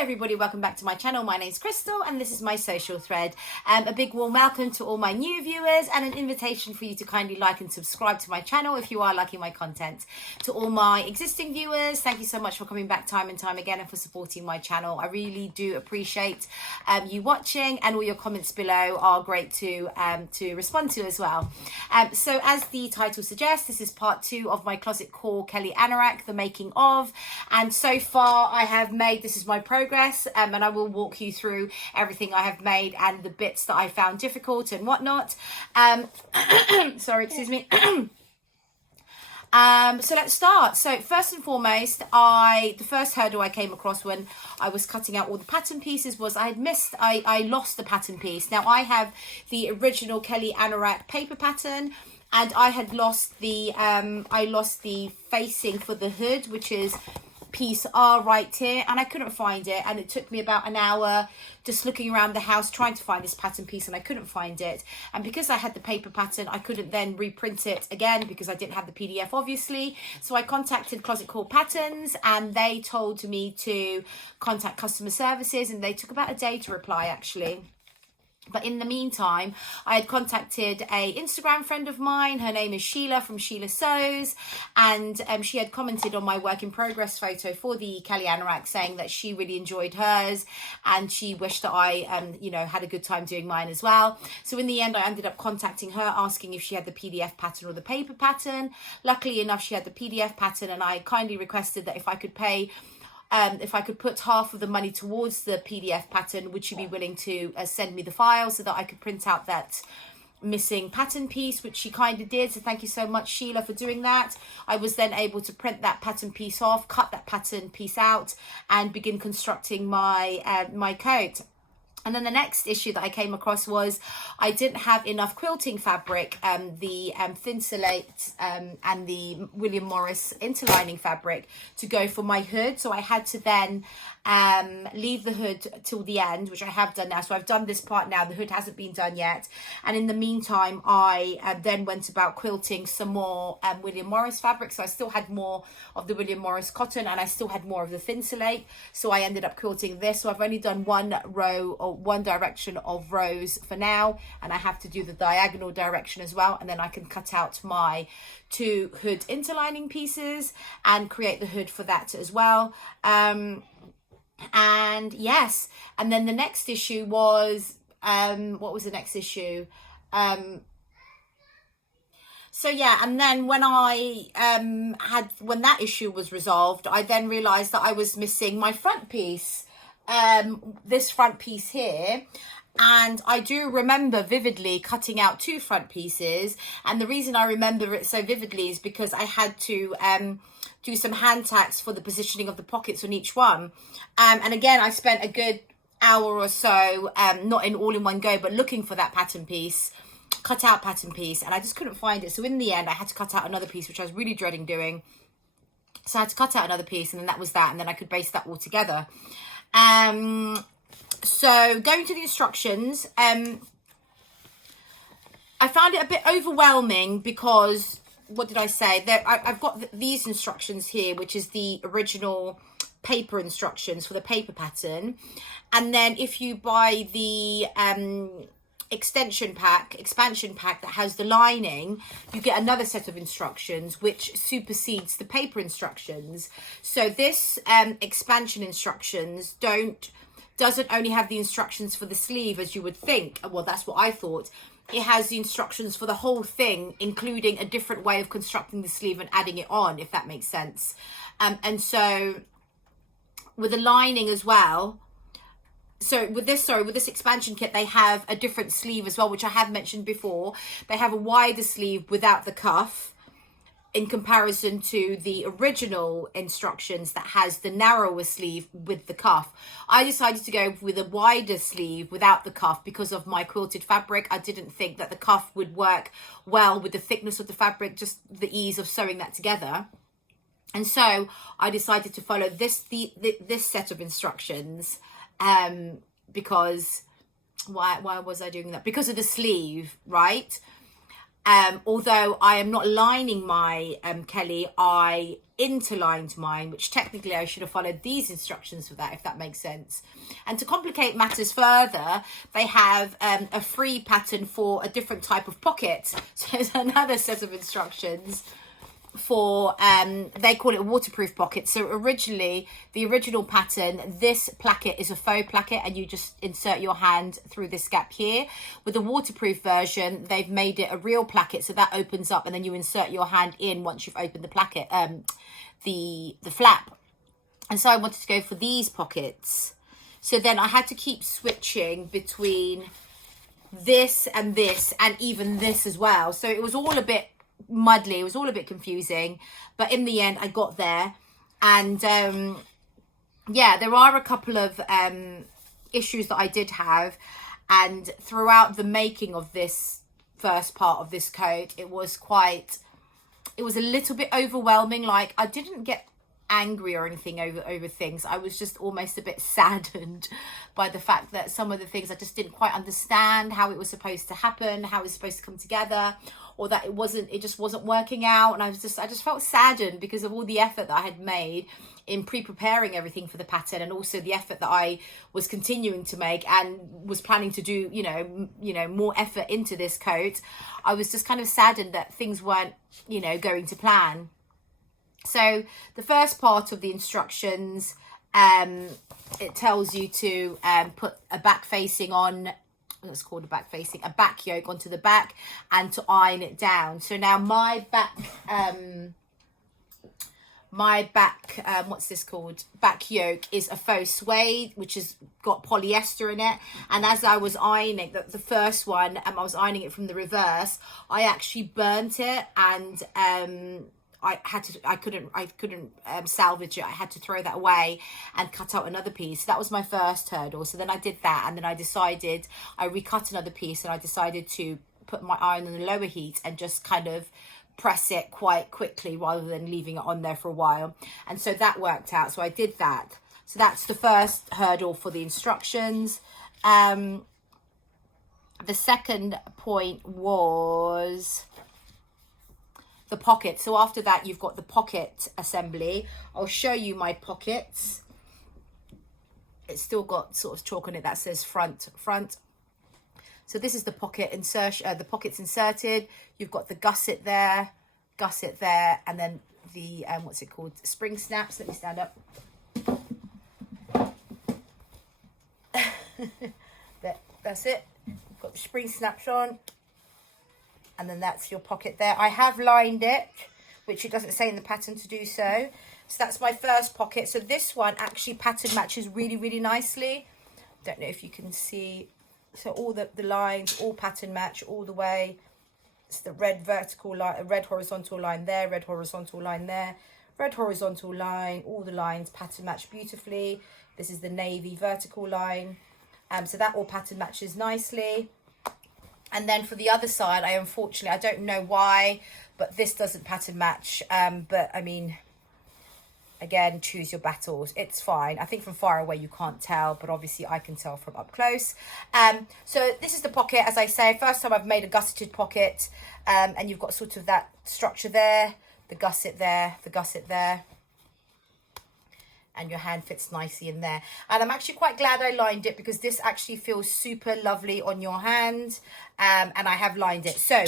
everybody, welcome back to my channel. My name's Crystal and this is my social thread. A big warm welcome to all my new viewers and an invitation for you to kindly like and subscribe to my channel if you are liking my content. To all my existing viewers, thank you so much for coming back time and time again and for supporting my channel. I really do appreciate you watching, and all your comments below are great to respond to as well. So as the title suggests, this is part 2 of my closet core Kelly Anorak, the making of, and so far I have made, this is my progress, and I will walk you through everything I have made and the bits that I found difficult and whatnot. Sorry, excuse me. So let's start. So first and foremost, the first hurdle I came across when I was cutting out all the pattern pieces was I lost the pattern piece. Now I have the original Kelly Anorak paper pattern, and I had lost the facing for the hood, which is piece R right here, and I couldn't find it, and it took me about an hour just looking around the house trying to find this pattern piece, and I couldn't find it. And because I had the paper pattern, I couldn't then reprint it again because I didn't have the PDF, obviously. So I contacted Closet Core Patterns, and they told me to contact customer services, and they took about a day to reply, actually. But in the meantime, I had contacted a Instagram friend of mine. Her name is Sheila from Sheila Sews, and she had commented on my work in progress photo for the Kelly Anorak, saying that she really enjoyed hers and she wished that I had a good time doing mine as well. So in the end, I ended up contacting her, asking if she had the PDF pattern or the paper pattern. Luckily enough, she had the PDF pattern, and I kindly requested that if I could put half of the money towards the PDF pattern, would she be willing to send me the file so that I could print out that missing pattern piece, which she kind of did. So thank you so much, Sheila, for doing that. I was then able to print that pattern piece off, cut that pattern piece out, and begin constructing my my coat. And then the next issue that I came across was I didn't have enough quilting fabric, the thin slate and the William Morris interlining fabric to go for my hood. So I had to then leave the hood till the end, which I have done now. So I've done this part now. The hood hasn't been done yet. And in the meantime, I then went about quilting some more William Morris fabric. So I still had more of the William Morris cotton, and I still had more of the thin slate. So I ended up quilting this. So I've only done one row or one direction of rows for now, and I have to do the diagonal direction as well, and then I can cut out my 2 hood interlining pieces and create the hood for that as well. And yes, and then the next issue was what was the next issue? So yeah, and then when when that issue was resolved, I then realized that I was missing my front piece. This front piece here, and I do remember vividly cutting out 2 front pieces, and the reason I remember it so vividly is because I had to do some hand tacks for the positioning of the pockets on each one, and again I spent a good hour or so, not in all in one go, but looking for that pattern piece, cut out pattern piece, and I just couldn't find it. So in the end I had to cut out another piece, which I was really dreading doing. So I had to cut out another piece, and then that was that, and then I could base that all together. So going to the instructions, I found it a bit overwhelming because, what did I say? I've got these instructions here, which is the original paper instructions for the paper pattern. And then if you buy the expansion pack that has the lining, you get another set of instructions which supersedes the paper instructions. So this expansion instructions doesn't only have the instructions for the sleeve as you would think. Well, that's what I thought. It has the instructions for the whole thing, including a different way of constructing the sleeve and adding it on, if that makes sense. And so with the lining as well, so with this expansion kit, they have a different sleeve as well, which I have mentioned before. They have a wider sleeve without the cuff in comparison to the original instructions that has the narrower sleeve with the cuff. I decided to go with a wider sleeve without the cuff because of my quilted fabric. I didn't think that the cuff would work well with the thickness of the fabric, just the ease of sewing that together. And so I decided to follow this set of instructions. Because why was I doing that? Because of the sleeve, right? Although I am not lining my Kelly, I interlined mine, which technically I should have followed these instructions for that, if that makes sense. And to complicate matters further, they have a free pattern for a different type of pocket. So there's another set of instructions for they call it waterproof pocket. So originally, the original pattern, this placket is a faux placket, and you just insert your hand through this gap here. With the waterproof version, they've made it a real placket, so that opens up and then you insert your hand in once you've opened the placket, the flap. And so I wanted to go for these pockets. So then I had to keep switching between this and even this as well. So it was all a bit muddly, it was all a bit confusing, but in the end I got there. And yeah, there are a couple of issues that I did have, and throughout the making of this first part of this coat, it was a little bit overwhelming. Like, I didn't get angry or anything over things. I was just almost a bit saddened by the fact that some of the things I just didn't quite understand how it was supposed to happen, how it was supposed to come together, or that it just wasn't working out. And I just felt saddened because of all the effort that I had made in pre-preparing everything for the pattern, and also the effort that I was continuing to make and was planning to do, you know, more effort into this coat. I was just kind of saddened that things weren't, you know, going to plan. So the first part of the instructions, it tells you to put a back facing on, what's called a back facing, a back yoke onto the back, and to iron it down. So now my back what's this called, back yoke, is a faux suede, which has got polyester in it. And as I was ironing the first one, I was ironing it from the reverse, I actually burnt it, and I couldn't salvage it. I had to throw that away and cut out another piece. So that was my first hurdle. So then I did that, and then I recut another piece, and I decided to put my iron on the lower heat and just kind of press it quite quickly rather than leaving it on there for a while. And so that worked out. So I did that. So that's the first hurdle for the instructions. The second point was the pocket. So after that, you've got the pocket assembly. I'll show you my pockets. It's still got sort of chalk on it that says front. So this is the pocket insertion, the pockets inserted. You've got the gusset there, and then the what's it called, spring snaps. Let me stand up. That's it. You've got the spring snaps on, and then that's your pocket there. I have lined it, which it doesn't say in the pattern to do so. So that's my first pocket. So this one actually pattern matches really, really nicely. Don't know if you can see. So all the lines all pattern match all the way. It's the red vertical line, a red horizontal line there, red horizontal line there, red horizontal line. All the lines pattern match beautifully. This is the navy vertical line. So that all pattern matches nicely. And then for the other side, unfortunately, I don't know why, but this doesn't pattern match. But I mean, again, choose your battles. It's fine. I think from far away you can't tell, but obviously I can tell from up close. So this is the pocket, as I say. First time I've made a gusseted pocket, and you've got sort of that structure there, the gusset there, the gusset there, and your hand fits nicely in there. And I'm actually quite glad I lined it, because this actually feels super lovely on your hand, and I have lined it. So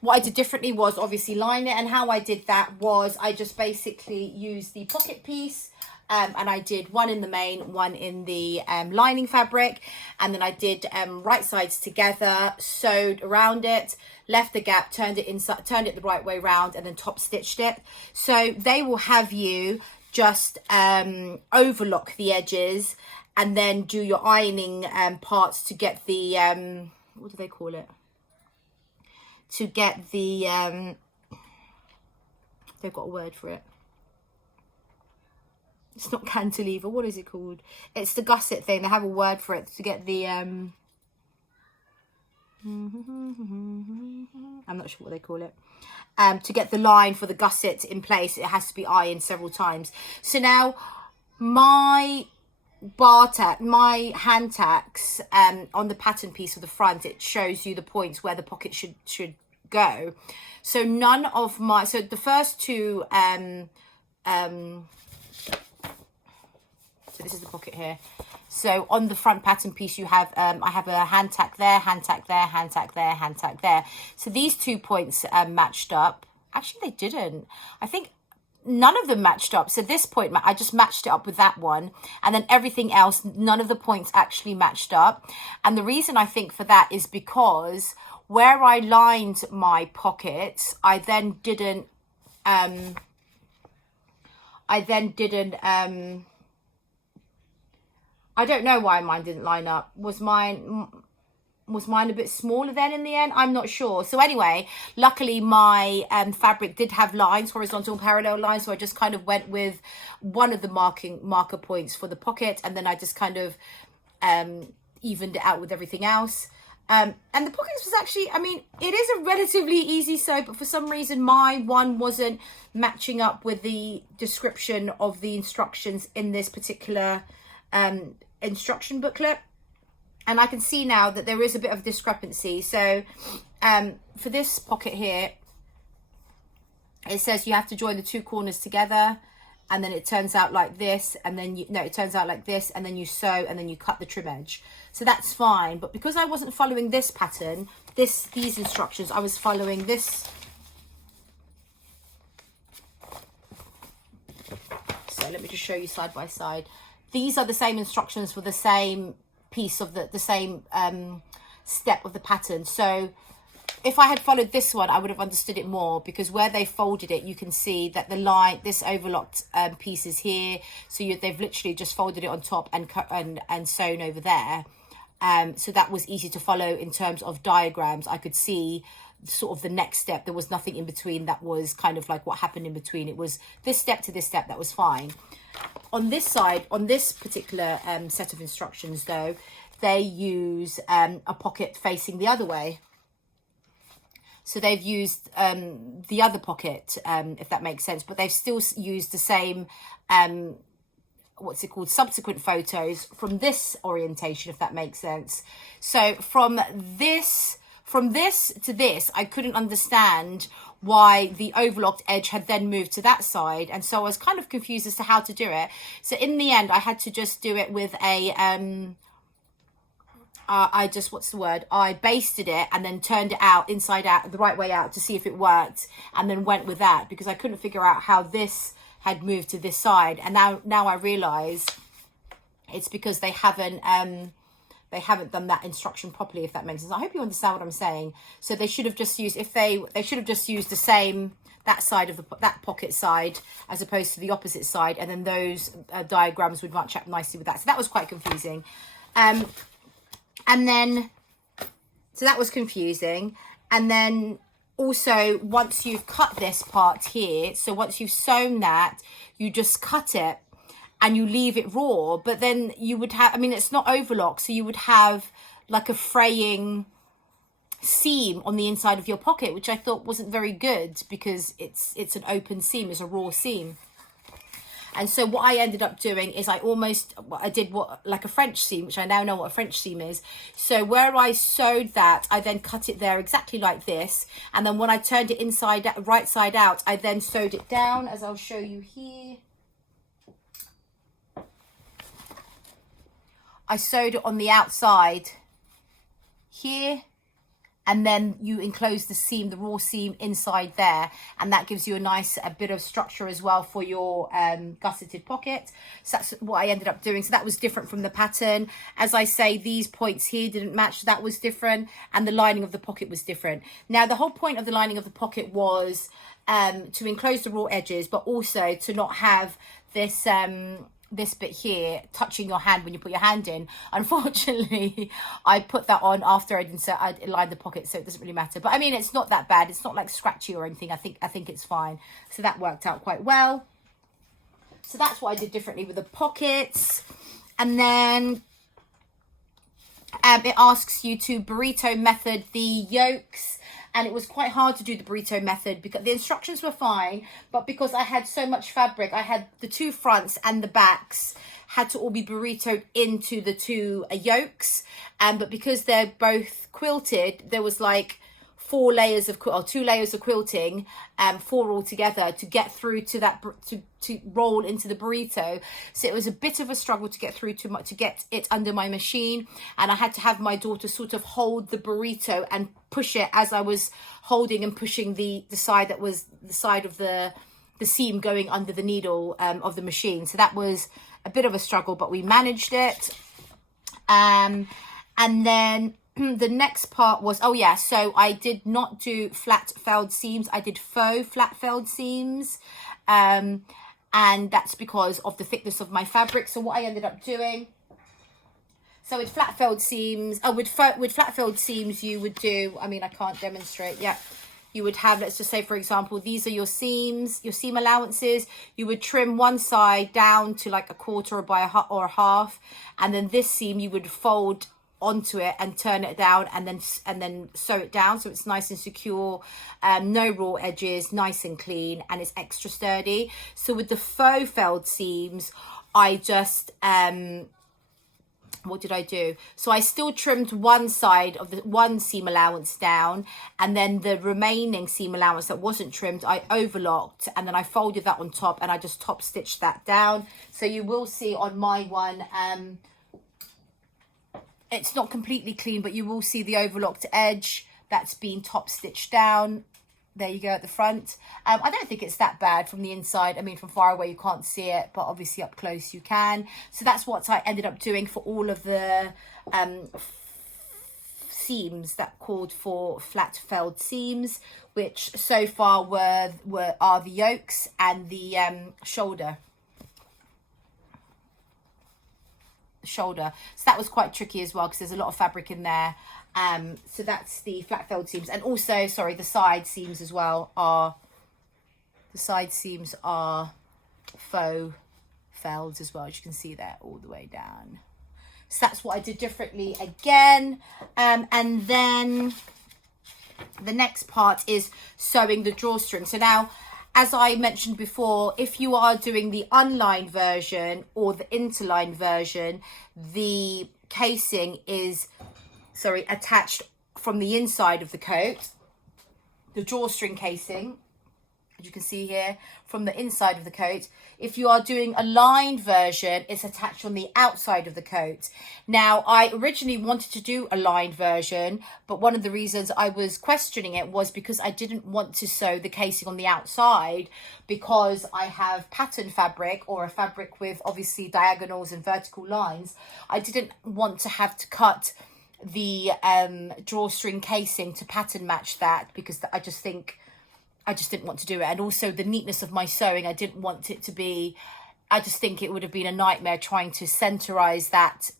what I did differently was obviously line it, and how I did that was I just basically used the pocket piece, and I did one in the main, one in the lining fabric, and then I did right sides together, sewed around it, left the gap, turned it inside, turned it the right way round, and then top stitched it. So they will have you just overlock the edges and then do your ironing parts to get the what do they call it, to get the they've got a word for it. It's not cantilever. What is it called? It's the gusset thing. They have a word for it to get the I'm not sure what they call it. To get the line for the gusset in place, it has to be ironed several times. So now my bar tack, my hand tacks on the pattern piece of the front, it shows you the points where the pocket should go. So none of my, so the first two, so this is the pocket here. So on the front pattern piece, you have, I have a hand tack there, hand tack there, hand tack there, hand tack there. So these 2 points matched up. Actually, they didn't. I think none of them matched up. So this point, I just matched it up with that one. And then everything else, none of the points actually matched up. And the reason I think for that is because where I lined my pockets, I then didn't, I don't know why mine didn't line up. Was mine a bit smaller then in the end? I'm not sure. So anyway, luckily my fabric did have lines, horizontal and parallel lines. So I just kind of went with one of the marker points for the pocket. And then I just kind of evened it out with everything else. And the pockets was actually, I mean, it is a relatively easy sew, but for some reason my one wasn't matching up with the description of the instructions in this particular instruction booklet. And I can see now that there is a bit of discrepancy. So for this pocket here, it says you have to join the 2 corners together, and then it turns out like this, and then it turns out like this, and then you sew, and then you cut the trim edge. So that's fine. But because I wasn't following this pattern, these instructions, I was following this. So let me just show you side by side. These are the same instructions for the same piece of the same step of the pattern. So if I had followed this one, I would have understood it more, because where they folded it, you can see that the line, this overlocked piece is here. So they've literally just folded it on top and sewn over there. So that was easy to follow in terms of diagrams. I could see sort of the next step. There was nothing in between that was kind of like what happened in between. It was this step to this step. That was fine. On this side, on this particular set of instructions though, they use a pocket facing the other way. So they've used the other pocket, if that makes sense, but they've still used the same, subsequent photos from this orientation, if that makes sense. So from this to this, I couldn't understand why the overlocked edge had then moved to that side. And so I was kind of confused as to how to do it. So in the end, I had to just do it with a, I basted it and then turned it out inside out, the right way out, to see if it worked, and then went with that because I couldn't figure out how this had moved to this side. And now I realize it's because they haven't done that instruction properly, if that makes sense. I hope you understand what I'm saying. So they should have just used, they should have just used the same, that side of that pocket side as opposed to the opposite side, and then those diagrams would match up nicely with that. So that was quite confusing. And then, so that was confusing. And then also, once you've cut this part here, so once you've sewn that, you just cut it and you leave it raw. But then you would have, I mean, it's not overlocked, so you would have like a fraying seam on the inside of your pocket, which I thought wasn't very good because it's an open seam, it's a raw seam. And so what I ended up doing is I did like a French seam, which I now know what a French seam is. So where I sewed that, I then cut it there exactly like this. And then when I turned it right side out, I then sewed it down, as I'll show you here. I sewed it on the outside here. And then you enclose the seam, the raw seam inside there. And that gives you a bit of structure as well for your gusseted pocket. So that's what I ended up doing. So that was different from the pattern. As I say, these points here didn't match. That was different. And the lining of the pocket was different. Now, the whole point of the lining of the pocket was to enclose the raw edges, but also to not have this... this bit here touching your hand when you put your hand in. Unfortunately, I put that on after I'd lined the pocket, so it doesn't really matter. But I mean, it's not that bad. It's not like scratchy or anything. I think it's fine. So that worked out quite well. So that's what I did differently with the pockets. And then it asks you to burrito method the yolks. And it was quite hard to do the burrito method because the instructions were fine, but because I had so much fabric, I had the two fronts and the backs had to all be burritoed into the two yolks. But because they're both quilted, there was like 4 layers of or 2 layers of quilting, 4 altogether, to get through to that, to roll into the burrito. So it was a bit of a struggle to get through to get it under my machine, and I had to have my daughter sort of hold the burrito and push it as I was holding and pushing the side that was the side of the seam going under the needle of the machine. So that was a bit of a struggle, but we managed it. And then the next part was, oh yeah, so I did not do flat felled seams, I did faux flat felled seams, and that's because of the thickness of my fabric. So what I ended up doing, so with flat felled seams, with flat felled seams, you would do, I mean, I can't demonstrate yet. You would have, let's just say, for example, these are your seams, your seam allowances. You would trim one side down to like a quarter or a half, and then this seam you would fold onto it and turn it down, and then sew it down so it's nice and secure, no raw edges, nice and clean, and it's extra sturdy. So with the faux felled seams, I just what did I do? So I still trimmed one side of the one seam allowance down, and then the remaining seam allowance that wasn't trimmed, I overlocked, and then I folded that on top, and I just top stitched that down. So you will see on my one, it's not completely clean, but you will see the overlocked edge that's been top stitched down. There you go at the front. I don't think it's that bad from the inside. I mean, from far away you can't see it, but obviously up close you can. So that's what I ended up doing for all of the seams that called for flat felled seams, which so far are the yokes and the shoulder. So that was quite tricky as well, because there's a lot of fabric in there. So that's the flat felled seams, and also, sorry, the side seams as well are, the side seams are faux felled as well, as you can see there all the way down. So that's what I did differently again. And then the next part is sewing the drawstring. So now, as I mentioned before, if you are doing the unlined version or the interlined version, the casing is attached from the inside of the coat, the drawstring casing, as you can see here, from the inside of the coat. If you are doing a lined version, it's attached on the outside of the coat. Now, I originally wanted to do a lined version, but one of the reasons I was questioning it was because I didn't want to sew the casing on the outside, because I have pattern fabric, or a fabric with obviously diagonals and vertical lines. I didn't want to have to cut the drawstring casing to pattern match that, because I just didn't want to do it. And also the neatness of my sewing, I didn't want it to be, I just think it would have been a nightmare trying to centerize that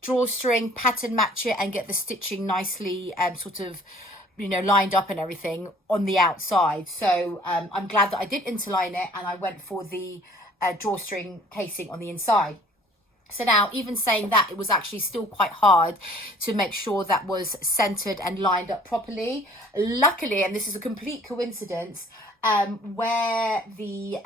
drawstring, pattern match it, and get the stitching nicely sort of, you know, lined up and everything on the outside. So I'm glad that I did interline it, and I went for the drawstring casing on the inside. So now, even saying that, it was actually still quite hard to make sure that was centered and lined up properly. Luckily, and this is a complete coincidence, where the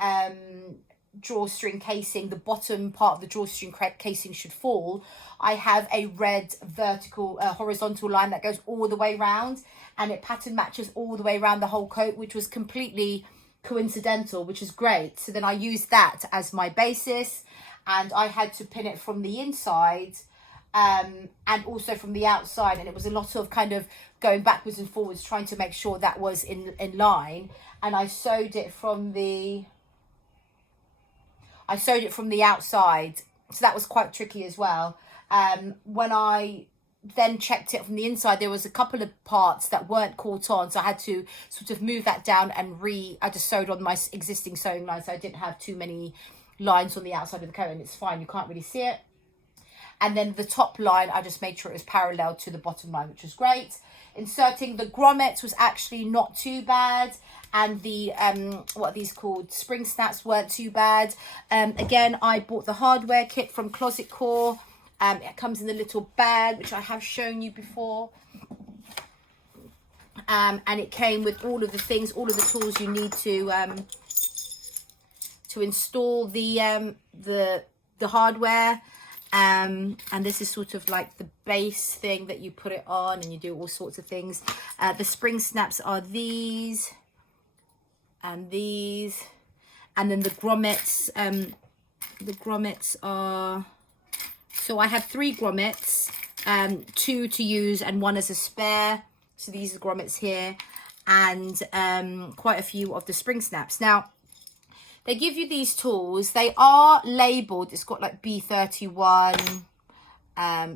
drawstring casing, the bottom part of the drawstring casing should fall, I have a red vertical, horizontal line that goes all the way around, and it pattern matches all the way around the whole coat, which was completely coincidental, which is great. So then I used that as my basis, and I had to pin it from the inside and also from the outside, and it was a lot of kind of going backwards and forwards trying to make sure that was in line. And I sewed it from the outside, so that was quite tricky as well. When I then checked it from the inside, there was a couple of parts that weren't caught on, so I had to sort of move that down and I just sewed on my existing sewing line, so I didn't have too many lines on the outside of the coat, and it's fine, you can't really see it. And then the top line, I just made sure it was parallel to the bottom line, which was great. Inserting the grommets was actually not too bad, and the what are these called, spring snaps, weren't too bad. Again, I bought the hardware kit from Closet Core. It comes in a little bag, which I have shown you before, and it came with all of the things, all of the tools you need to install the hardware. And this is sort of like the base thing that you put it on, and you do all sorts of things. The spring snaps are these and these, and then the grommets. The grommets are, so I have 3 grommets, 2 to use and 1 as a spare. So these are the grommets here, and quite a few of the spring snaps. Now, they give you these tools. They are labeled. It's got like B31.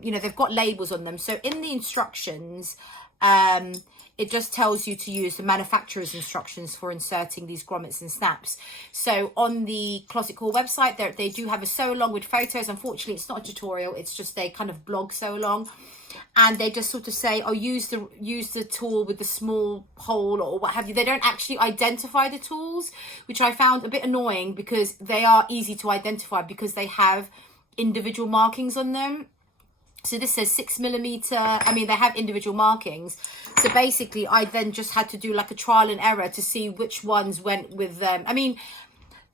You know, they've got labels on them. So in the instructions, it just tells you to use the manufacturer's instructions for inserting these grommets and snaps. So on the Closet Core website, they do have a sew along with photos. Unfortunately, it's not a tutorial. It's just a kind of blog sew along. And they just sort of say, oh, use the tool with the small hole or what have you. They don't actually identify the tools, which I found a bit annoying, because they are easy to identify because they have individual markings on them. So this says 6mm. I mean, they have individual markings. So basically, I then just had to do like a trial and error to see which ones went with them. I mean,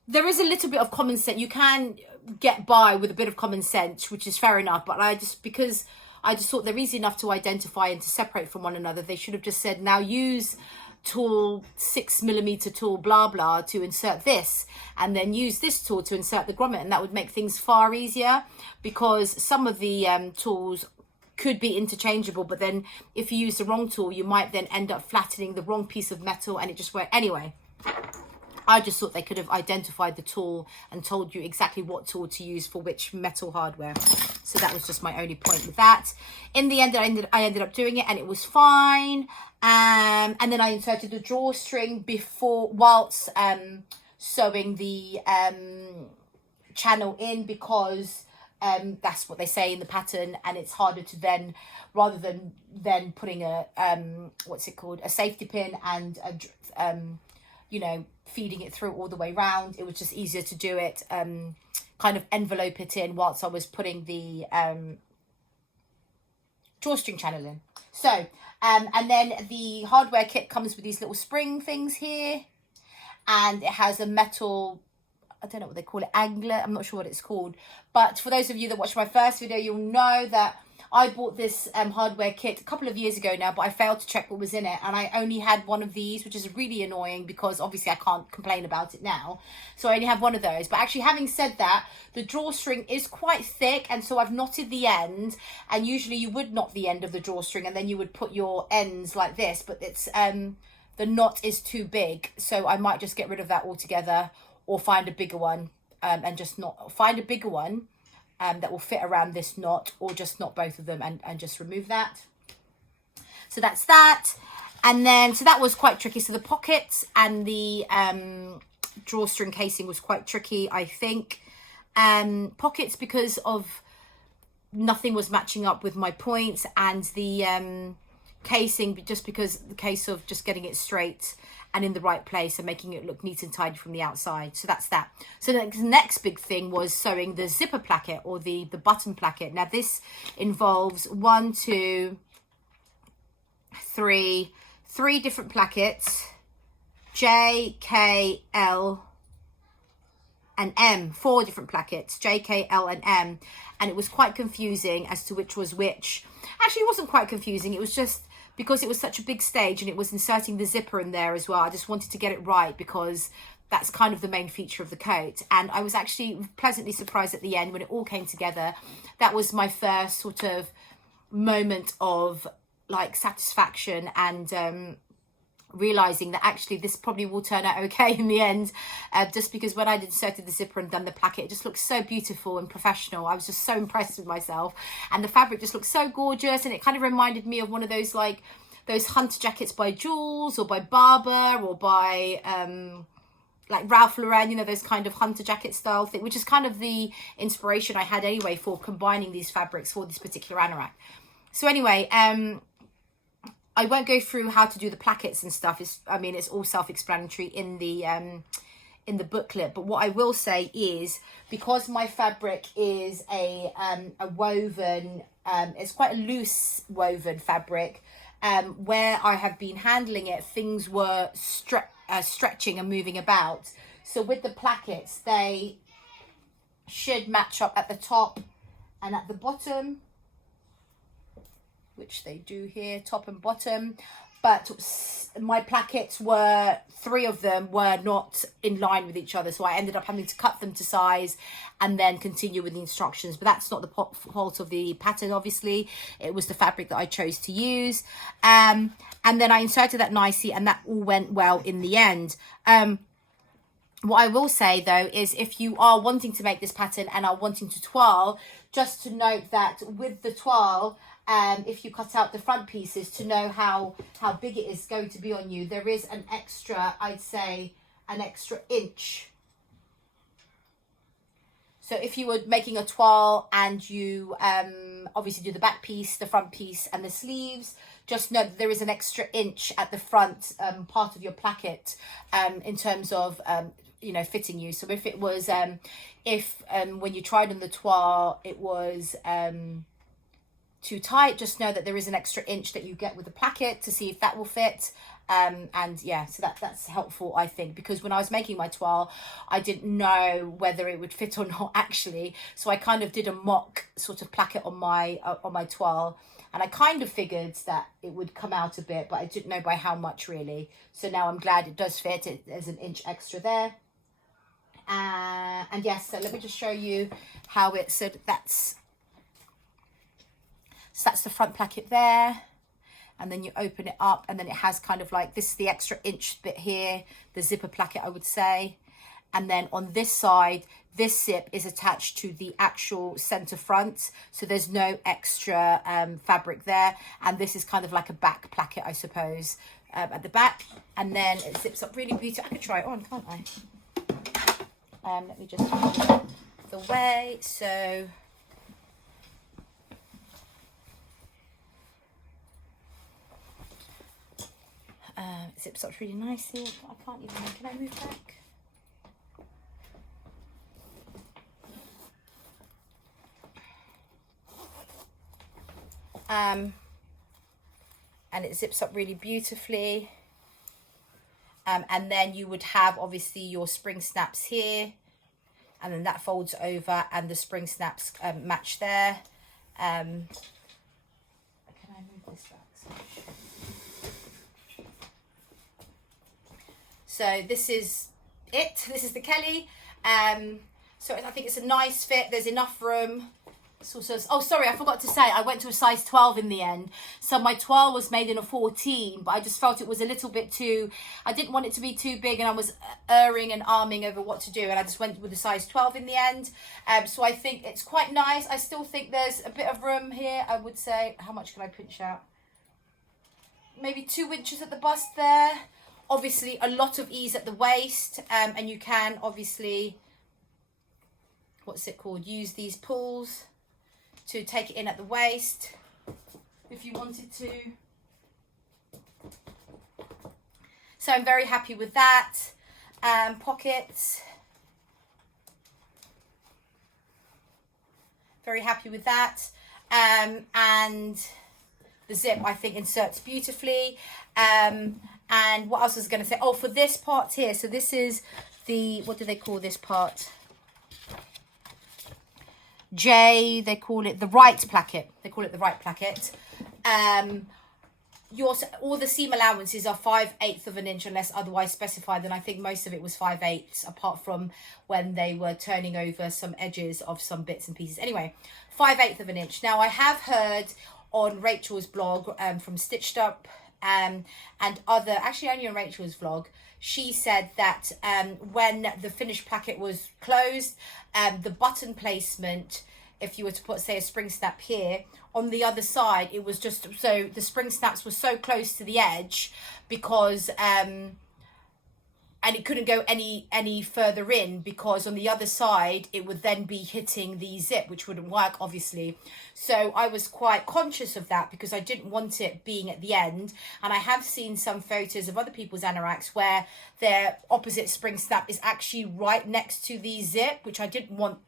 there is a little bit of common sense. You can get by with a bit of common sense, which is fair enough. But because I just thought they're easy enough to identify and to separate from one another, they should have just said, now use tool 6mm tool blah blah to insert this, and then use this tool to insert the grommet, and that would make things far easier, because some of the tools could be interchangeable, but then if you use the wrong tool, you might then end up flattening the wrong piece of metal, and it just won't. Anyway, I just thought they could have identified the tool and told you exactly what tool to use for which metal hardware. So that was just my only point with that. In the end, I ended up doing it, and it was fine. And then I inserted the drawstring whilst sewing the channel in, because that's what they say in the pattern, and it's harder to then, rather than putting a what's it called, a safety pin and you know, feeding it through all the way round. It was just easier to do it, kind of envelope it in whilst I was putting the drawstring channel in. So, and then the hardware kit comes with these little spring things here, and it has a metal, I don't know what they call it, angler, I'm not sure what it's called. But for those of you that watched my first video, you'll know that I bought this hardware kit a couple of years ago now, but I failed to check what was in it, and I only had one of these, which is really annoying because obviously I can't complain about it now. So I only have one of those. But actually, having said that, the drawstring is quite thick, and so I've knotted the end, and usually you would knot the end of the drawstring and then you would put your ends like this, but it's the knot is too big, so I might just get rid of that altogether, or find a bigger one, and just find a bigger one that will fit around this knot, or just knot both of them and just remove that. So that's that. And then, so that was quite tricky. So the pockets and the drawstring casing was quite tricky, I think. Pockets because of nothing was matching up with my points, and the casing just because the case of just getting it straight and in the right place and making it look neat and tidy from the outside. So that's that. So the next big thing was sewing the zipper placket, or the button placket. Now this involves 1, 2, 3 different plackets, J, K, L, and M, 4 different plackets, J, K, L, and M. And it was quite confusing as to which was which. Actually, it wasn't quite confusing. It was just because it was such a big stage and it was inserting the zipper in there as well. I just wanted to get it right, because that's kind of the main feature of the coat. And I was actually pleasantly surprised at the end when it all came together. That was my first sort of moment of like satisfaction, and realizing that actually this probably will turn out okay in the end, just because when I inserted the zipper and done the placket, it just looks so beautiful and professional. I was just so impressed with myself, and the fabric just looks so gorgeous, and it kind of reminded me of one of those, like those hunter jackets by Jules or by Barber or by like Ralph Lauren, you know, those kind of hunter jacket style thing, which is kind of the inspiration I had anyway for combining these fabrics for this particular anorak. So anyway, I won't go through how to do the plackets and stuff. I mean, it's all self-explanatory in the booklet. But what I will say is, because my fabric is a woven, it's quite a loose woven fabric, where I have been handling it, things were stretching and moving about. So with the plackets, they should match up at the top And at the bottom, which they do here, top and bottom, but my plackets were, 3 of them were not in line with each other, so I ended up having to cut them to size and then continue with the instructions. But that's not the fault of the pattern, obviously. It was the fabric that I chose to use. And then I inserted that nicely, and that all went well in the end. What I will say though is, if you are wanting to make this pattern and are wanting to twirl, just to note that with the twirl, if you cut out the front pieces, to know how big it is going to be on you, there is an extra, I'd say an extra inch. So if you were making a twirl and you obviously do the back piece, the front piece and the sleeves, just know that there is an extra inch at the front part of your placket in terms of you know, fitting you. So if it was when you tried on the twirl it was too tight, just know that there is an extra inch that you get with the placket to see if that will fit. And yeah, so that's helpful, I think, because when I was making my twirl I didn't know whether it would fit or not actually, so I kind of did a mock sort of placket on my twirl, and I kind of figured that it would come out a bit, but I didn't know by how much really. So now I'm glad it does fit. There's an inch extra there. And yes, so let me just show you how it, so that's the front placket there, and then you open it up and then it has kind of like, this is the extra inch bit here, the zipper placket I would say. And then on this side, this zip is attached to the actual center front, so there's no extra fabric there, and this is kind of like a back placket I suppose at the back, and then it zips up really beautiful. I could try it on, can't I? Let me just put the way. So it zips up really nicely. I can't even, can I move back? And it zips up really beautifully. And then you would have obviously your spring snaps here, and then that folds over and the spring snaps match there. Can I move this back? So this is it. This is the Kelly. So I think it's a nice fit. There's enough room. Also, oh sorry, I forgot to say I went to a size 12 in the end. So my twirl was made in a 14, but I just felt it was a little bit too, I didn't want it to be too big, and I was erring and arming over what to do, and I just went with a size 12 in the end. So I think it's quite nice. I still think there's a bit of room here. I would say, how much can I pinch out? Maybe 2 inches at the bust there. Obviously a lot of ease at the waist, and you can obviously, what's it called, use these pulls to take it in at the waist if you wanted to. So I'm very happy with that. Pockets, very happy with that. And the zip I think inserts beautifully. And what else was I going to say? Oh, for this part here, so this is the, what do they call this part? They call it the right placket. They call it the right placket. All the seam allowances are 5/8 of an inch unless otherwise specified, and I think most of it was 5/8 apart from when they were turning over some edges of some bits and pieces. Anyway, 5/8 of an inch. Now I have heard on Rachel's blog from Stitched Up and other, actually only on Rachel's vlog, she said that when the finished placket was closed, the button placement, if you were to put, say, a spring snap here, on the other side, it was just, so the spring snaps were so close to the edge because, and it couldn't go any further in because on the other side, it would then be hitting the zip, which wouldn't work, obviously. So I was quite conscious of that because I didn't want it being at the end. And I have seen some photos of other people's anoraks where their opposite spring snap is actually right next to the zip, which I didn't want,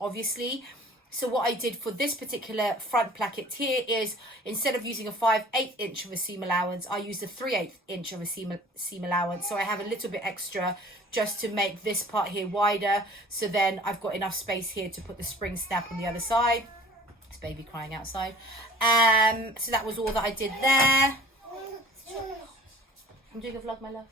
obviously. So what I did for this particular front placket here is, instead of using a 5/8 inch of a seam allowance, I used a 3/8 inch of a seam allowance. So I have a little bit extra just to make this part here wider. So then I've got enough space here to put the spring snap on the other side. This baby crying outside. So that was all that I did there. I'm doing a vlog, my love.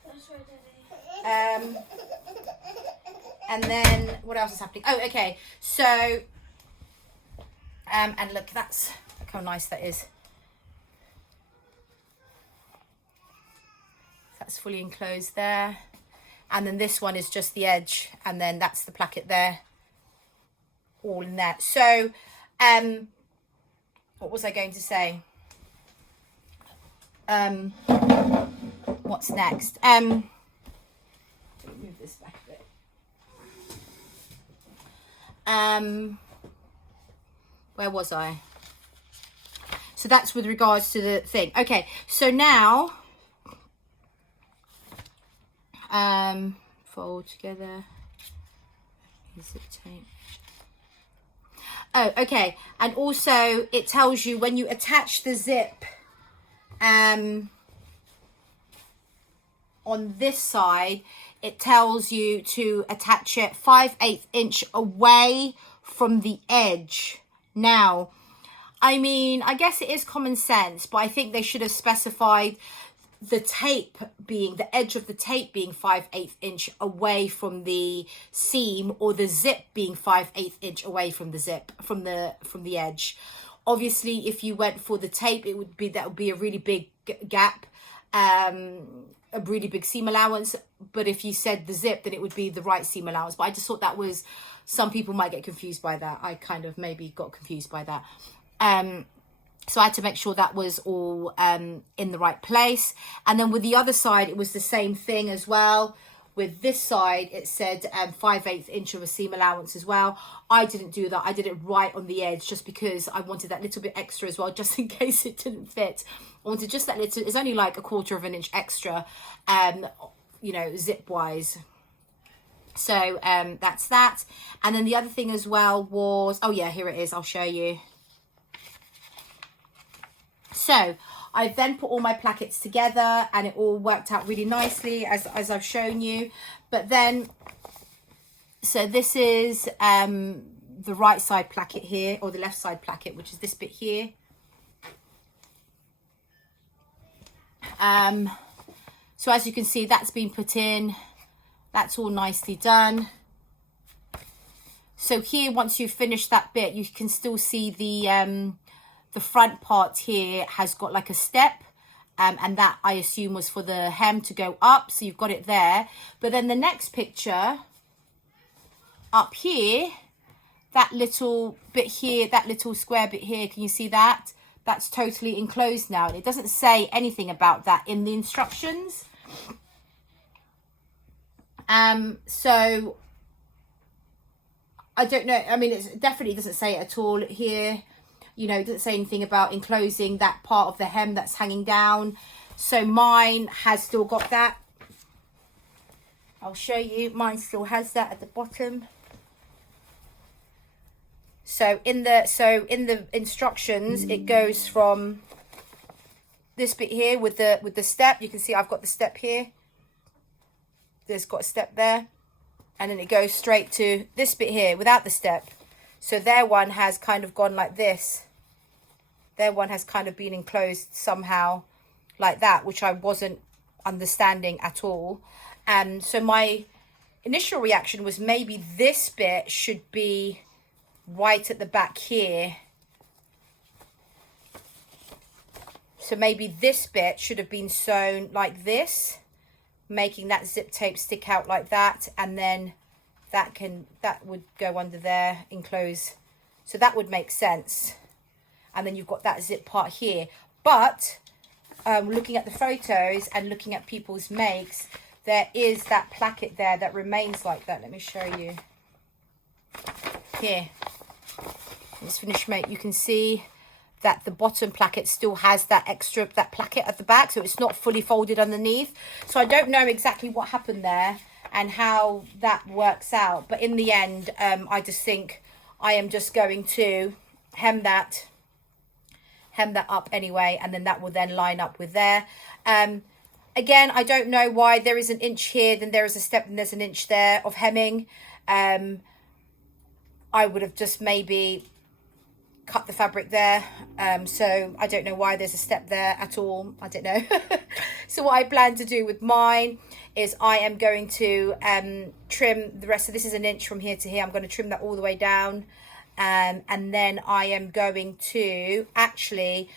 And then what else is happening? Oh, okay. So, and look, look how nice that is. That's fully enclosed there. And then this one is just the edge, and then that's the placket there, all in there. So, what was I going to say? What's next? Let me move this back a bit. Where was I? So that's with regards to the thing. Okay, so now fold together. Zip tape. Oh, okay. And also it tells you when you attach the zip on this side, it tells you to attach it 5/8 inch away from the edge. Now, I mean, I guess it is common sense, but I think they should have specified the tape being, the edge of the tape being 5/8 inch away from the seam, or the zip being 5/8 inch away from the zip, from the edge. Obviously, if you went for the tape, it would be, that would be a really big gap, a really big seam allowance. But if you said the zip, then it would be the right seam allowance. But I just thought that was, some people might get confused by that. I kind of maybe got confused by that. So I had to make sure that was all in the right place. And then with the other side, it was the same thing as well. With this side, it said 5/8 inch of a seam allowance as well. I didn't do that. I did it right on the edge, just because I wanted that little bit extra as well, just in case it didn't fit. I wanted just that little, it's only like 1/4 of an inch extra, you know, zip wise. So that's that. And then the other thing as well was, oh yeah, here it is. I'll show you. So I then put all my plackets together, and it all worked out really nicely, as I've shown you. But then, so this is the right side placket here, or the left side placket, which is this bit here. So as you can see, that's been put in. That's all nicely done. So here, once you've finished that bit, you can still see the front part here has got like a step, and that I assume was for the hem to go up, so you've got it there. But then the next picture up here, that little bit here, that little square bit here, can you see that? That's totally enclosed now, and it doesn't say anything about that in the instructions. So I don't know, I mean, it definitely doesn't say it at all here. You know, it doesn't say anything about enclosing that part of the hem that's hanging down. So mine has still got that. I'll show you. Mine still has that at the bottom. So in the instructions, it goes from this bit here with the step. You can see I've got the step here. There's got a step there, and then it goes straight to this bit here without the step. So their one has kind of gone like this. Their one has kind of been enclosed somehow like that, which I wasn't understanding at all. So my initial reaction was maybe this bit should be right at the back here. So maybe this bit should have been sewn like this, making that zip tape stick out like that, and then that would go under there, enclose. So that would make sense. And then you've got that zip part here. But looking at the photos and looking at people's makes, there is that placket there that remains like that. Let me show you. Here, this finished make, you can see that the bottom placket still has that extra, that placket at the back, so it's not fully folded underneath. So I don't know exactly what happened there and how that works out, but in the end, I just think I am just going to hem that up anyway, and then that will then line up with there. Again, I don't know why there is an inch here, then there is a step, and there's an inch there of hemming. I would have just maybe cut the fabric there. So I don't know why there's a step there at all. I don't know. So what I plan to do with mine is I am going to trim the rest. So this is 1 inch from here to here. I'm going to trim that all the way down. And then I am going to actually,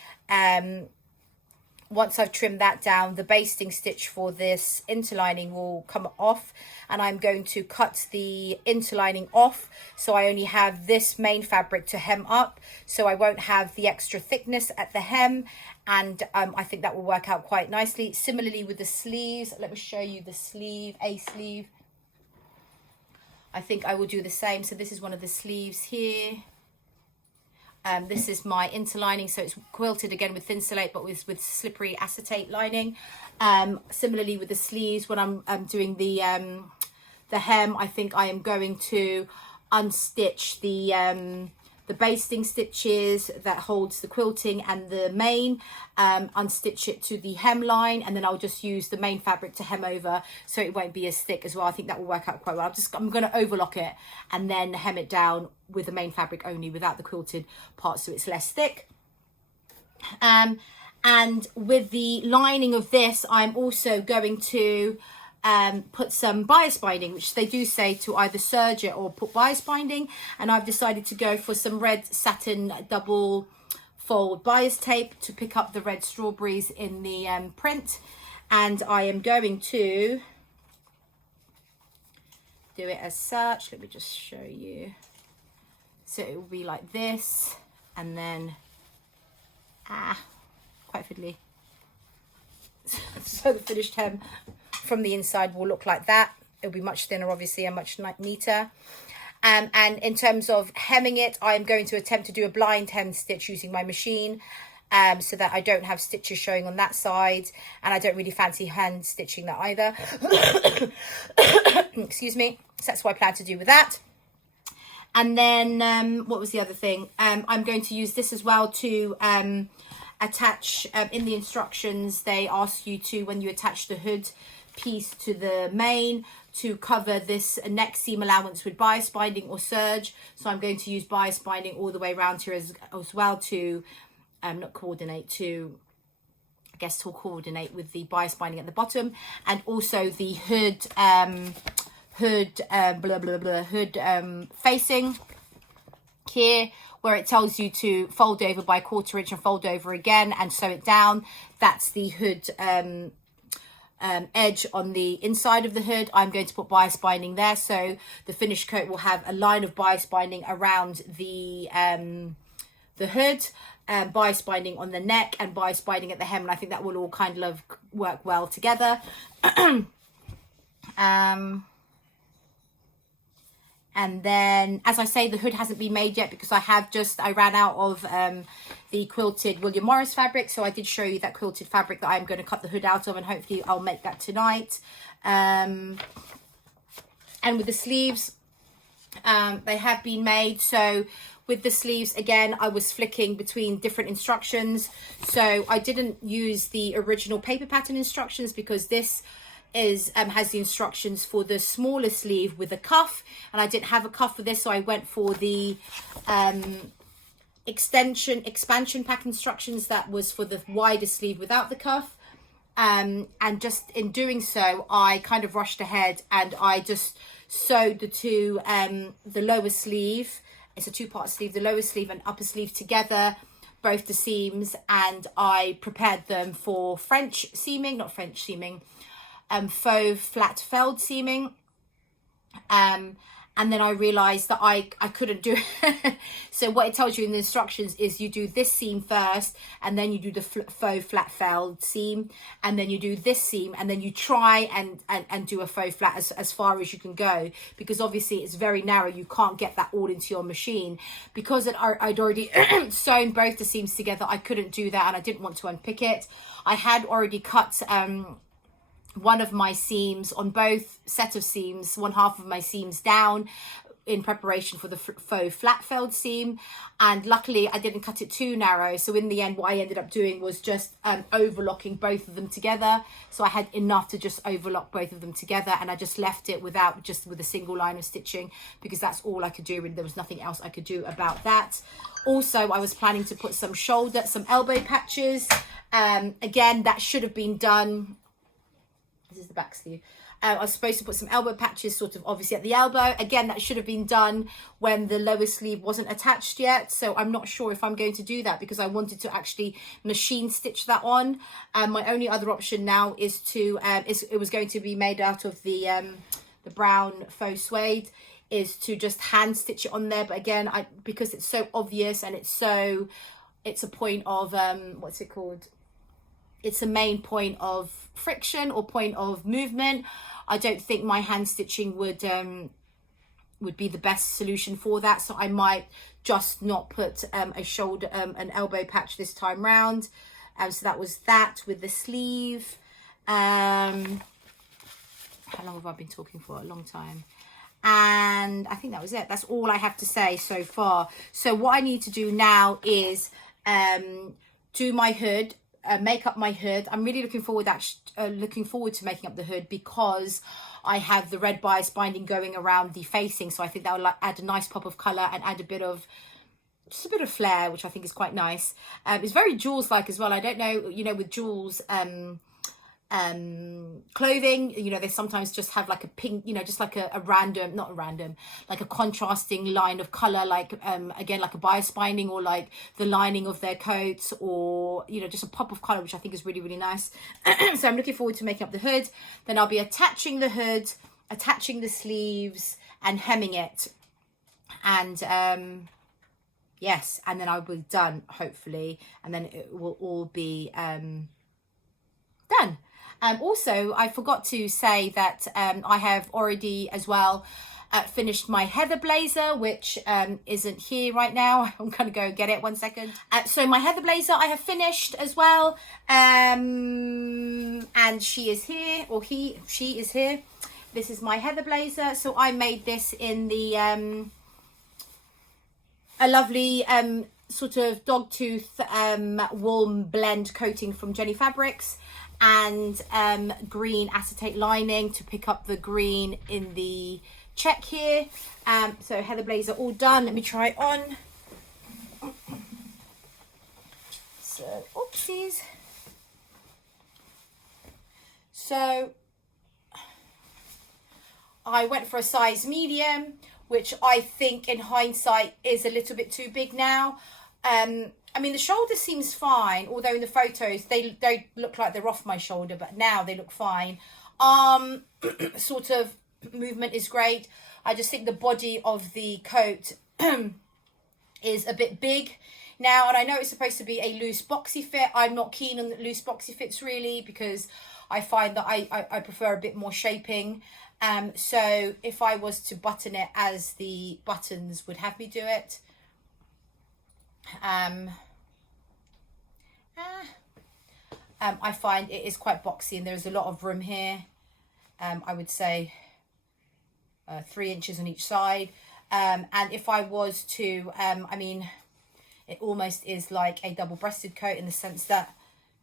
once I've trimmed that down, the basting stitch for this interlining will come off, and I'm going to cut the interlining off, so I only have this main fabric to hem up, so I won't have the extra thickness at the hem, and I think that will work out quite nicely. Similarly with the sleeves, let me show you the sleeve, a sleeve. I think I will do the same. So this is one of the sleeves here. This is my interlining, so it's quilted again with thin slate, but with slippery acetate lining. Similarly with the sleeves, when I'm doing the hem, I think I am going to unstitch the basting stitches that holds the quilting and the main, unstitch it to the hemline, and then I'll just use the main fabric to hem over, so it won't be as thick as well. I think that will work out quite well. I'm going to overlock it and then hem it down with the main fabric only, without the quilted part, so it's less thick. And with the lining of this, I'm also going to put some bias binding, which they do say to either serge it or put bias binding, and I've decided to go for some red satin double fold bias tape to pick up the red strawberries in the print, and I am going to do it as such. Let me just show you. So it will be like this, and then quite fiddly. So the finished hem from the inside will look like that. It'll be much thinner, obviously, and much neater. And in terms of hemming it, I'm going to attempt to do a blind hem stitch using my machine, so that I don't have stitches showing on that side, and I don't really fancy hand stitching that either. Excuse me. So that's what I plan to do with that. And then what was the other thing? I'm going to use this as well to attach. In the instructions, they ask you to, when you attach the hood piece to the main, to cover this neck seam allowance with bias binding or serge. So I'm going to use bias binding all the way around here as well to not coordinate, to I guess to coordinate with the bias binding at the bottom, and also the hood facing here, where it tells you to fold over by 1/4 inch and fold over again and sew it down. That's the hood edge on the inside of the hood. I'm going to put bias binding there, so the finished coat will have a line of bias binding around the hood, bias binding on the neck and bias binding at the hem, and I think that will all kind of work well together. And then, as I say, the hood hasn't been made yet because I ran out of the quilted William Morris fabric. So I did show you that quilted fabric that I'm going to cut the hood out of, and hopefully I'll make that tonight. And with the sleeves, they have been made. So with the sleeves, again, I was flicking between different instructions. So I didn't use the original paper pattern instructions because this has the instructions for the smaller sleeve with a cuff, and I didn't have a cuff for this, so I went for the expansion pack instructions that was for the wider sleeve without the cuff. And just in doing so, I kind of rushed ahead and I just sewed the two, the lower sleeve, it's a 2-part sleeve, the lower sleeve and upper sleeve together, both the seams, and I prepared them for faux flat felled seaming. And then I realized that I couldn't do it. So what it tells you in the instructions is you do this seam first, and then you do the faux flat felled seam, and then you do this seam, and then you try and do a faux flat as far as you can go, because obviously it's very narrow. You can't get that all into your machine. Because I'd already sewn both the seams together, I couldn't do that, and I didn't want to unpick it. I had already cut one of my seams on both set of seams, one half of my seams down in preparation for the faux flat felled seam, and luckily I didn't cut it too narrow. So in the end, what I ended up doing was just overlocking both of them together. So I had enough to just overlock both of them together, and I just left it with a single line of stitching, because that's all I could do, and there was nothing else I could do about that. Also, I was planning to put some elbow patches. Again, that should have been done. This is the back sleeve. I was supposed to put some elbow patches sort of obviously at the elbow. Again, that should have been done when the lower sleeve wasn't attached yet. So I'm not sure if I'm going to do that, because I wanted to actually machine stitch that on. My only other option now is to, it was going to be made out of the brown faux suede, is to just hand stitch it on there. But again, because it's so obvious and it's a point of, what's it called? It's a main point of friction or point of movement. I don't think my hand stitching would be the best solution for that. So I might just not put an elbow patch this time round. So that was that with the sleeve. How long have I been talking for? A long time. And I think that was it. That's all I have to say so far. So what I need to do now is do my hood. Make up my hood. I'm really looking forward to making up the hood, because I have the red bias binding going around the facing, so I think that will add a nice pop of color and add just a bit of flair, which I think is quite nice. It's very Jules like as well. I don't know, with Jules clothing, they sometimes just have like a pink, just like a random, not a random, like a contrasting line of color, like again, like a bias binding, or like the lining of their coats, or just a pop of color, which I think is really, really nice. So I'm looking forward to making up the hood. Then I'll be attaching the hood, attaching the sleeves, and hemming it, and yes, and then I'll be done, hopefully, and then it will all be done. Also, I forgot to say that I have already as well finished my heather blazer, which isn't here right now. I'm going to go get it 1 second. So my heather blazer I have finished as well, and she is here, or she is here. This is my heather blazer. So I made this in the a lovely sort of dogtooth wool blend coating from Jenny Fabrics, and green acetate lining to pick up the green in the check here. So heather blazer all done. Let me try it on. So oopsies. So I went for a size medium, which I think in hindsight is a little bit too big now. I mean, the shoulder seems fine, although in the photos they don't look like they're off my shoulder, but now they look fine. Sort of movement is great. I just think the body of the coat is a bit big now, and I know it's supposed to be a loose boxy fit. I'm not keen on the loose boxy fits really, because I find that I prefer a bit more shaping. So if I was to button it as the buttons would have me do it, I find it is quite boxy, and there's a lot of room here. I would say 3 inches on each side. And if I was to, I mean, it almost is like a double-breasted coat, in the sense that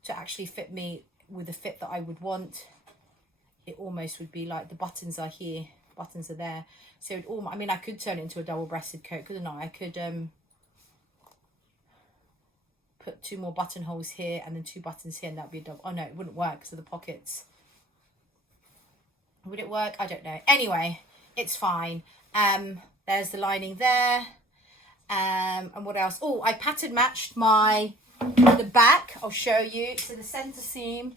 to actually fit me with the fit that I would want, it almost would be like the buttons are here, buttons are there. So it I mean, I could turn it into a double-breasted coat, couldn't I? I could put 2 more buttonholes here and then 2 buttons here, and that would be a double. Oh no, it wouldn't work because of the pockets. Would it work? I don't know. Anyway, it's fine. There's the lining there. And what else? Oh, I pattern matched the back. I'll show you. So the center seam,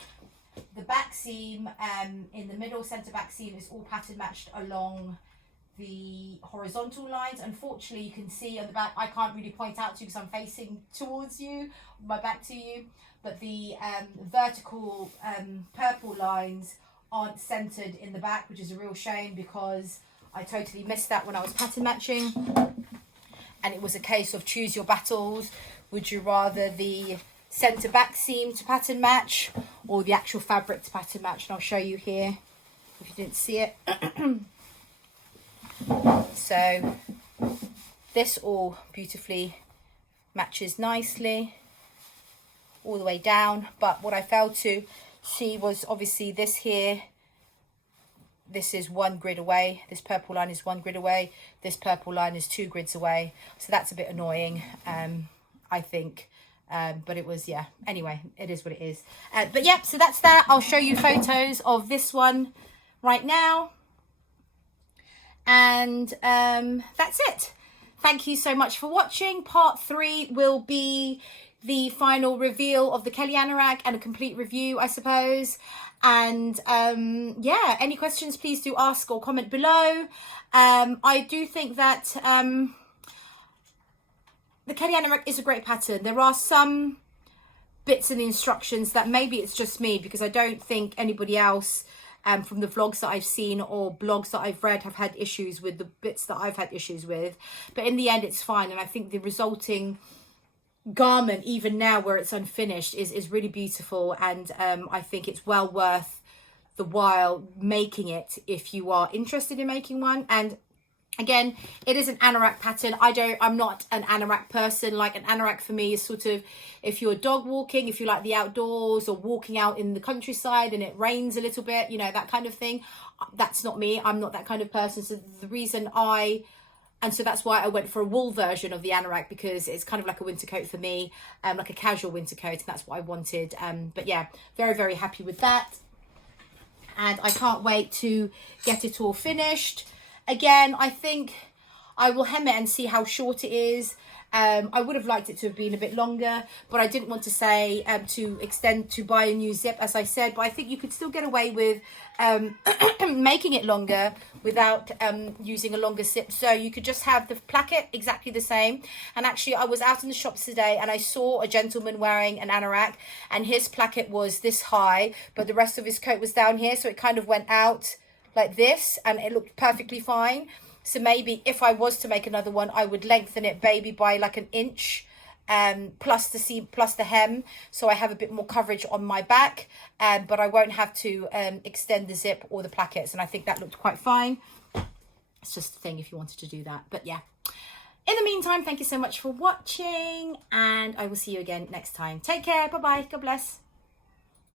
the back seam, in the middle center back seam is all pattern matched along the horizontal lines. Unfortunately, you can see on the back, I can't really point out to you because I'm facing towards you, my back to you, but the vertical purple lines aren't centered in the back, which is a real shame, because I totally missed that when I was pattern matching. And it was a case of choose your battles. Would you rather the center back seam to pattern match, or the actual fabric to pattern match? And I'll show you here if you didn't see it. So this all beautifully matches nicely all the way down. But what I failed to see was obviously this here. This is 1 grid away. This purple line is 1 grid away. This purple line is 2 grids away. So that's a bit annoying, I think. But it was, yeah, anyway, it is what it is. But yeah, so that's that. I'll show you photos of this one right now. And that's it. Thank you so much for watching. Part 3 will be the final reveal of the Kelly Anorak and a complete review, I suppose. And yeah, any questions, please do ask or comment below. I do think that the Kelly Anorak is a great pattern. There are some bits in the instructions that maybe it's just me, because I don't think anybody else from the vlogs that I've seen or blogs that I've read have had issues with the bits that I've had issues with. But in the end, it's fine. And I think the resulting garment, even now where it's unfinished, is really beautiful. And I think it's well worth the while making it if you are interested in making one. And again, it is an anorak pattern. I'm not an anorak person. Like, an anorak for me is sort of, if you're dog walking, if you like the outdoors, or walking out in the countryside and it rains a little bit, you know, that kind of thing. That's not me. I'm not that kind of person. So the reason and so that's why I went for a wool version of the anorak, because it's kind of like a winter coat for me, like a casual winter coat, and that's what I wanted. But yeah, very, very happy with that. And I can't wait to get it all finished. Again, I think I will hem it and see how short it is. I would have liked it to have been a bit longer, but I didn't want to say to buy a new zip, as I said. But I think you could still get away with making it longer without using a longer zip. So you could just have the placket exactly the same. And actually, I was out in the shops today and I saw a gentleman wearing an anorak, and his placket was this high, but the rest of his coat was down here. So it kind of went out like this, and it looked perfectly fine. So maybe if I was to make another one, I would lengthen it maybe by like 1 inch, plus the seam, plus the hem, so I have a bit more coverage on my back. But I won't have to extend the zip or the plackets, and I think that looked quite fine. It's just a thing if you wanted to do that. But yeah, in the meantime, thank you so much for watching, and I will see you again next time. Take care. Bye bye. God bless.